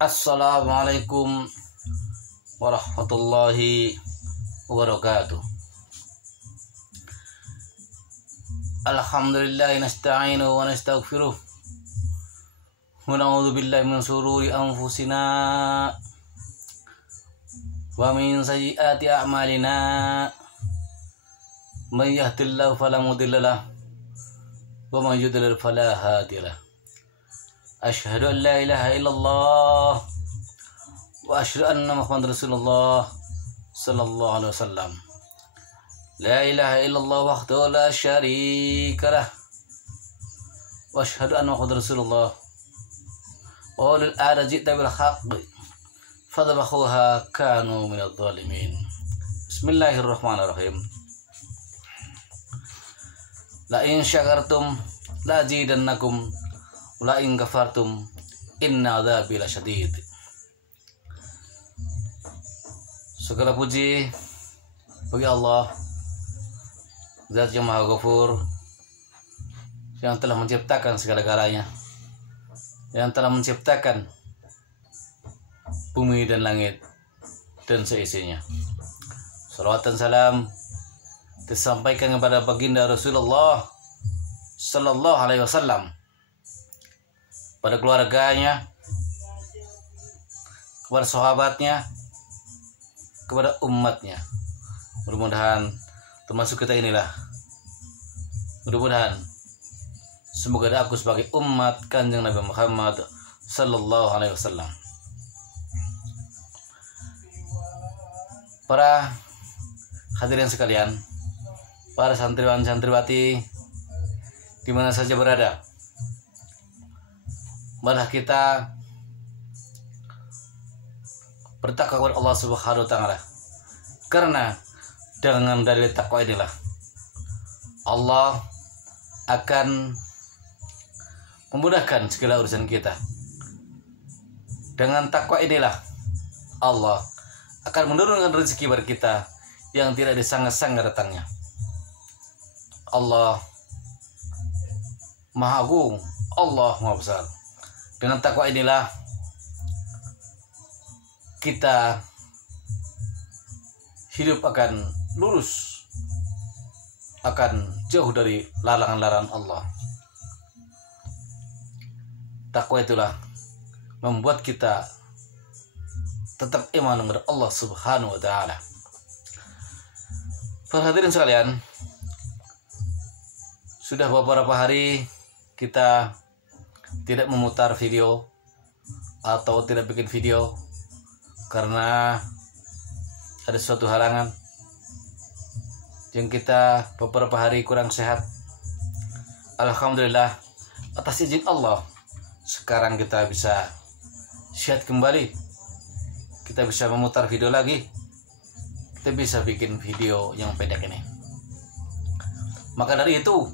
Assalamualaikum warahmatullahi wabarakatuh. Alhamdulillah nasta'inu wa nastaghfiruh wa na'udzu billahi min shururi anfusina wa min sayyiati a'malina. May yahdihillahu fala mudilla lahu wa may yudlil fala hadiya lahu. Asyhadu an la ilaha illallah wa asyhadu anna Muhammadar Rasulullah sallallahu alaihi wasallam. La ilaha illallah wahdahu la syarika lah wa asyhadu anna Muhammadar Rasulullah. Wa lil arji bil haqq fadhabahuha kanu minadh dhalimin. Bismillahirrahmanirrahim. La in syakartum la azidannakum la in kafartum inna adzabi lasyadid. Segala puji bagi Allah, Zat yang Maha Ghafur, yang telah menciptakan segala-galanya, yang telah menciptakan bumi dan langit dan seisinya. Salawat dan salam disampaikan kepada baginda Rasulullah sallallahu alaihi wasallam, pada keluarganya, kepada sahabatnya, kepada umatnya. Mudah-mudahan termasuk kita inilah. Mudah-mudahan semoga aku sebagai umat Kanjeng Nabi Muhammad sallallahu alaihi wasallam. Para hadirin sekalian, para santriwan santriwati di mana saja berada, marilah kita bertakwa kepada Allah Subhanahu wa taala, karena dengan dalil takwa inilah Allah akan memudahkan segala urusan kita. Dengan takwa inilah Allah akan menurunkan rezeki bagi kita yang tidak disangka-sangka datangnya. Allah Maha Agung, Allah Maha Besar. Dengan takwa inilah kita hidup akan lurus, akan jauh dari larangan-larangan Allah. Takwa itulah membuat kita tetap iman kepada Allah Subhanahu wa taala. Para hadirin sekalian, sudah beberapa hari kita tidak memutar video atau tidak bikin video karena ada suatu halangan yang kita beberapa hari kurang sehat. Alhamdulillah, atas izin Allah sekarang kita bisa sehat kembali. Kita bisa memutar video lagi. Kita bisa bikin video yang pendek ini. Maka dari itu,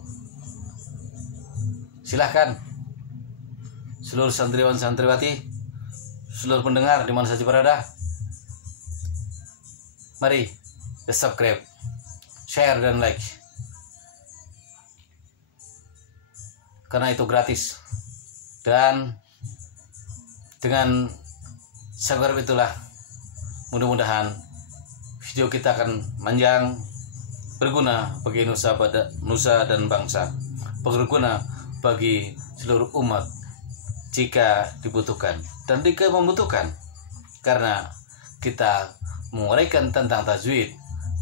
silahkan seluruh santriwan santriwati, seluruh pendengar di mana saja berada, mari subscribe, share dan like, karena itu gratis. Dan dengan subscribe itulah mudah-mudahan video kita akan panjang, berguna bagi nusa dan bangsa, berguna bagi seluruh umat jika dibutuhkan dan jika membutuhkan, karena kita menguraikan tentang tajwid.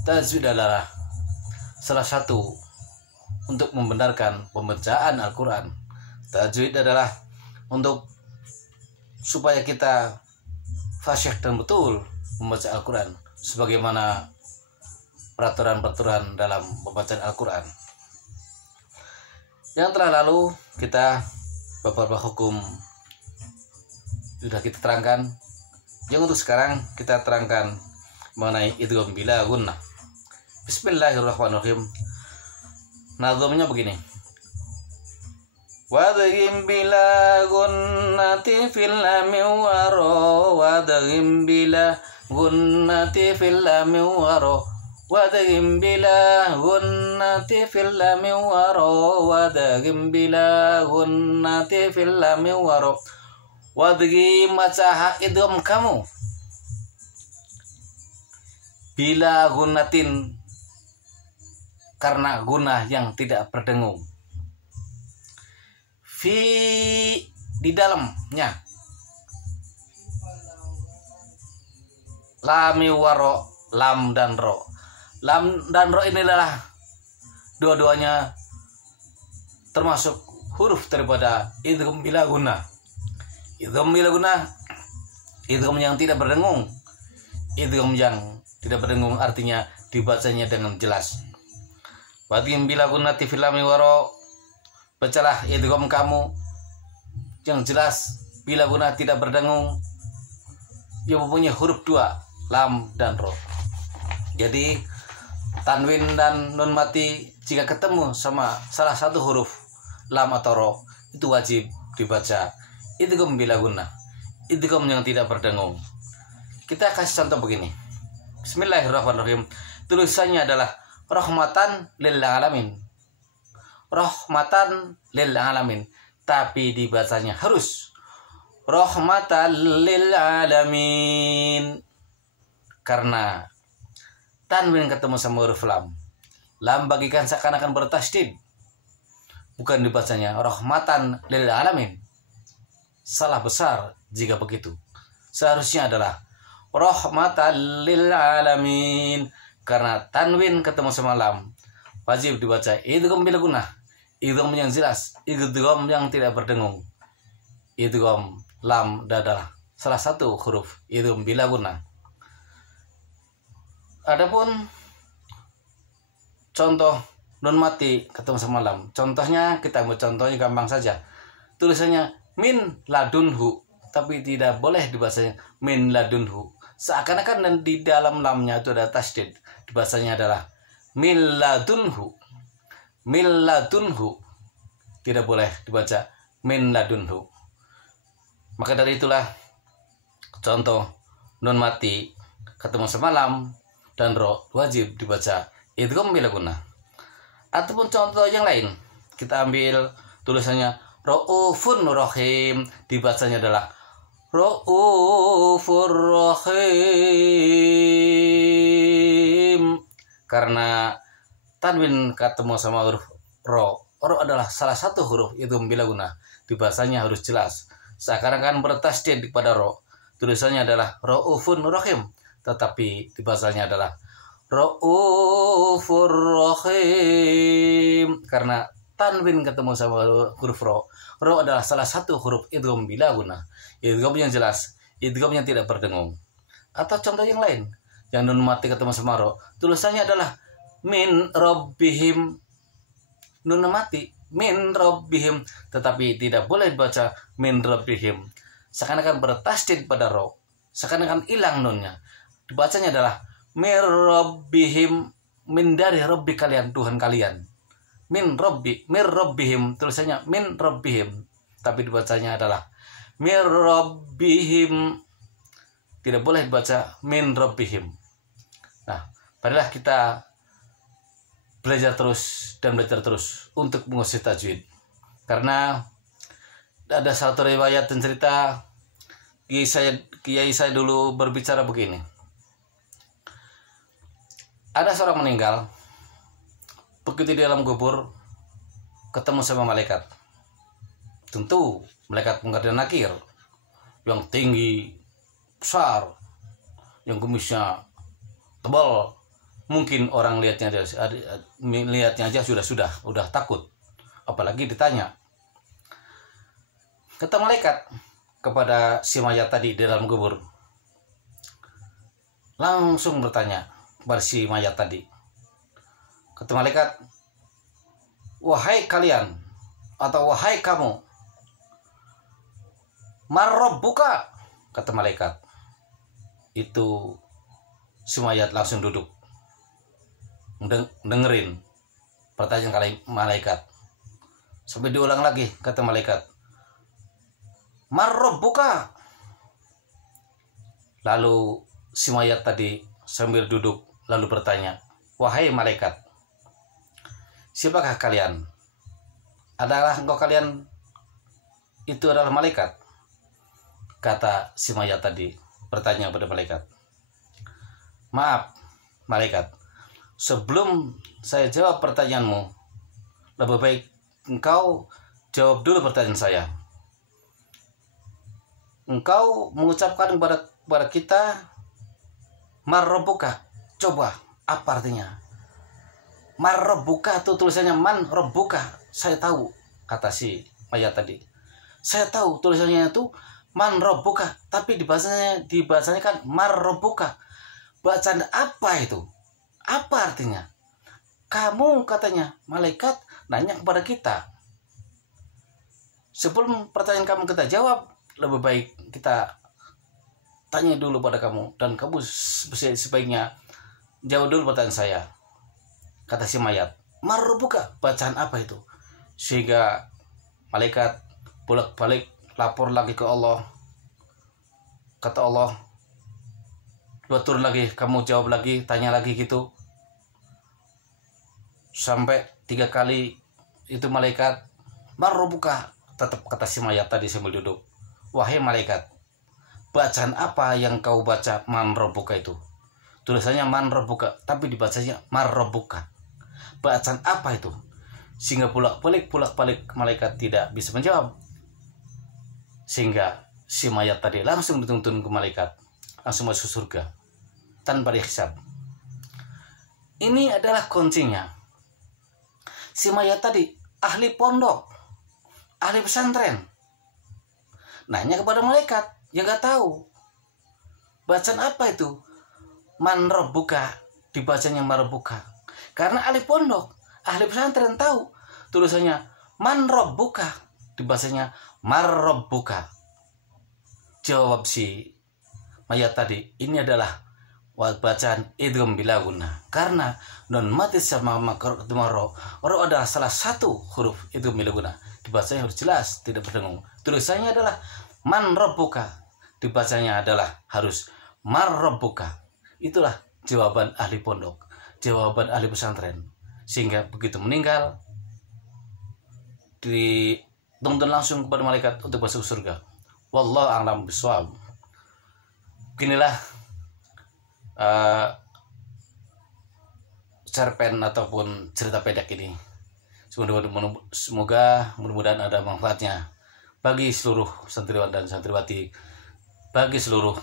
Tajwid adalah salah satu untuk membenarkan pembacaan Al-Quran. Tajwid adalah untuk supaya kita fasyih dan betul membaca Al-Quran sebagaimana peraturan-peraturan dalam pembacaan Al-Quran. Yang telah lalu kita beberapa hukum sudah kita terangkan. Yang untuk sekarang kita terangkan mengenai idgham bila gunnah. Bismillahirrahmanirrahim. Nazamnya begini. Wadghim bila gunnati fil lam waro, wadghim bila gunnati fil lam waro, wadghim bila gunnati fil lam waro, wadghim bila gunnati fil lam waro, Wadgi macaha idgham kamu bila gunatin karena guna yang tidak berdengung. Fi di dalamnya. Lami waro, lam dan ro. Lam dan ro ini adalah dua-duanya termasuk huruf daripada idgham bila guna. Idgham bila guna, idgham yang tidak berdengung. Idgham yang tidak berdengung artinya dibacanya dengan jelas. Wadghim bila gunati fil lami waro, bacalah idgham kamu yang jelas bila guna tidak berdengung yang mempunyai huruf dua, lam dan ro. Jadi tanwin dan nun mati jika ketemu sama salah satu huruf lam atau ro itu wajib dibaca idgham bila guna, idgham yang tidak berdengung. Kita kasih contoh begini. Bismillahirrahmanirrahim. Tulisannya adalah rahmatan lil alamin. Rahmatan lil alamin, tapi dibacanya harus rahmatan lil alamin karena tanwin ketemu sama huruf lam. Lam bagikan seakan-akan bertasydid, bukan dibacanya rahmatan lil alamin. Salah besar jika begitu. Seharusnya adalah rahmatan lil alamin karena tanwin ketemu sama lam. Wajib dibaca idgham bila gunah, idgham yang jelas, idgham yang tidak berdengung. Idgham lam adalah salah satu huruf idgham bila gunah. Adapun contoh nun mati ketemu sama lam. Contohnya kita ambil contohnya gampang saja. Tulisannya min ladunhu, tapi tidak boleh dibacanya min ladunhu. Seakan-akan di dalam lamnya itu ada tasydid. Dibacanya adalah min ladunhu. Min ladunhu. Tidak boleh dibaca min ladunhu. Maka dari itulah contoh nun mati ketemu sama lam dan ro wajib dibaca idgham bila gunah. Ataupun contoh yang lain, kita ambil tulisannya raufun rahim, dibacanya adalah raufur rahim karena tanwin ketemu sama huruf ro. Ro adalah salah satu huruf idgham bila gunah, dibacanya harus jelas. Seakan-akan bertasydid pada ro. Tulisannya adalah raufun rahim, tetapi dibacanya adalah raufur rahim karena tanwin ketemu sama huruf ro. Ro adalah salah satu huruf idgham bila gunah, idgham yang jelas, idgham yang tidak berdengung. Atau contoh yang lain, yang nun mati ketemu sama ro, tulisannya adalah min rabbihim, nun mati min rabbihim, tetapi tidak boleh dibaca min rabbihim. Seakan-akan bertasydid pada ro, seakan-akan hilang nunnya. Dibacanya adalah min rabbihim, min dari rabbi kalian, Tuhan kalian. Min rabbihim, tulisannya min rabbihim, tapi dibacanya adalah min rabbihim. Tidak boleh dibaca min rabbihim. Nah, marilah kita belajar terus dan belajar terus untuk menguasai tajwid. Karena ada satu riwayat dan cerita kiai saya dulu berbicara begini. Ada seorang meninggal, begitu di dalam kubur ketemu sama malaikat. Tentu malaikat mungkar dan nakir yang tinggi, besar, yang kumisnya tebal. Mungkin orang lihatnya aja sudah takut, apalagi ditanya. Kata malaikat kepada si mayat tadi di dalam kubur, langsung bertanya kepada si mayat tadi. Kata malaikat, wahai kalian atau wahai kamu, marrabbuka, kata malaikat. Itu si mayat langsung duduk dengerin pertanyaan kali malaikat. Sampai diulang lagi, kata malaikat, marrabbuka. Lalu si mayat tadi sambil duduk lalu bertanya, wahai malaikat, siapakah kalian? Adalah engkau kalian itu adalah malaikat? Kata si mayat tadi bertanya kepada malaikat, maaf malaikat, sebelum saya jawab pertanyaanmu, lebih baik engkau jawab dulu pertanyaan saya. Engkau mengucapkan kepada kita man rabbuka. Coba, apa artinya? Man rabbuka itu tulisannya man rabbuka. Saya tahu, kata si mayat tadi. Saya tahu tulisannya itu man rabbuka, tapi dibacanya kan man rabbuka. Bacaan apa itu? Apa artinya? Kamu, katanya malaikat, nanya kepada kita. Sebelum pertanyaan kamu kita jawab, lebih baik kita tanya dulu pada kamu, dan kamu sebaiknya jawab dulu pertanyaan saya. Kata si mayat, man rabbuka, bacaan apa itu? Sehingga malaikat bolak-balik lapor lagi ke Allah. Kata Allah, turun lagi, kamu jawab lagi, tanya lagi gitu. Sampai 3 kali itu malaikat, man rabbuka. Tetap kata si mayat tadi sambil duduk, wahai malaikat, bacaan apa yang kau baca man rabbuka itu? Tulisannya man rabbuka, tapi dibacanya man rabbuka. Bacaan apa itu? Sehingga bolak-balik malaikat tidak bisa menjawab. Sehingga si mayat tadi langsung dituntun ke malaikat, langsung masuk surga tanpa dihisab. Ini adalah kuncinya. Si mayat tadi ahli pondok, ahli pesantren, nanya kepada malaikat yang nggak tahu bacaan apa itu man rabbuka, dibacanya man rabbuka. Karena ahli pondok, ahli pesantren tahu tulisannya man rabbuka, dibacanya man rabbuka. Jawab si mayat tadi, ini adalah bacaan idgham bila guna, karena non mati sama makro adalah salah satu huruf idgham bila guna. Dibacanya harus jelas, tidak berdengung. Tulisannya adalah man rabbuka, dibacanya adalah harus man rabbuka. Itulah jawaban ahli pondok, jawaban ahli pesantren. Sehingga begitu meninggal, dituntun langsung kepada malaikat untuk masuk surga. Wallahu a'lam bishawab. Beginilah cerpen ataupun cerita pendek ini. Semoga mudah-mudahan ada manfaatnya bagi seluruh santriwan dan santriwati, bagi seluruh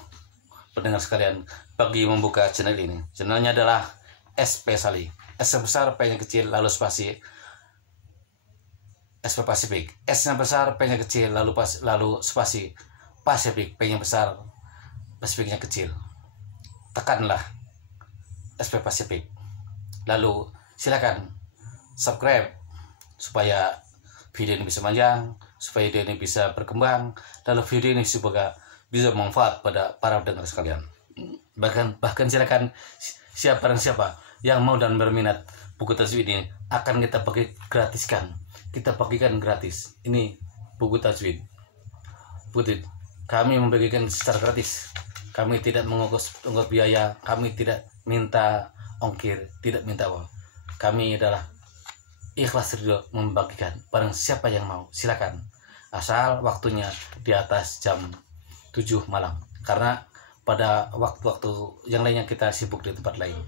pendengar sekalian, bagi membuka channel ini. Channelnya adalah SP Sali, S besar, P nya kecil, lalu spasi, SP Pasifik, S nya besar, P nya kecil, lalu spasi Pasifik, P nya besar, Pasifiknya kecil. Tekanlah SP Pasifik, lalu silakan subscribe supaya video ini bisa panjang, supaya video ini bisa berkembang, lalu video ini semoga bisa bermanfaat pada para pendengar sekalian. Bahkan silakan siapa yang mau dan berminat buku tajwid ini akan kita gratiskan. Kita bagikan gratis. Ini buku tajwid. Kami membagikan secara gratis. Kami tidak mengukus biaya, kami tidak minta ongkir, tidak minta uang. Kami adalah ikhlas ridho membagikan. Barang siapa yang mau, silakan. Asal waktunya di atas jam 7 malam. Karena pada waktu-waktu yang lainnya kita sibuk di tempat lain.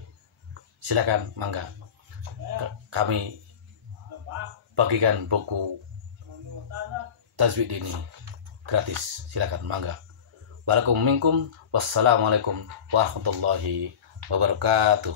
Silakan, mangga. Kami bagikan buku tajwid ini gratis. Silakan, mangga. Barakallahu minkum. Wassalamualaikum warahmatullahi wabarakatuh.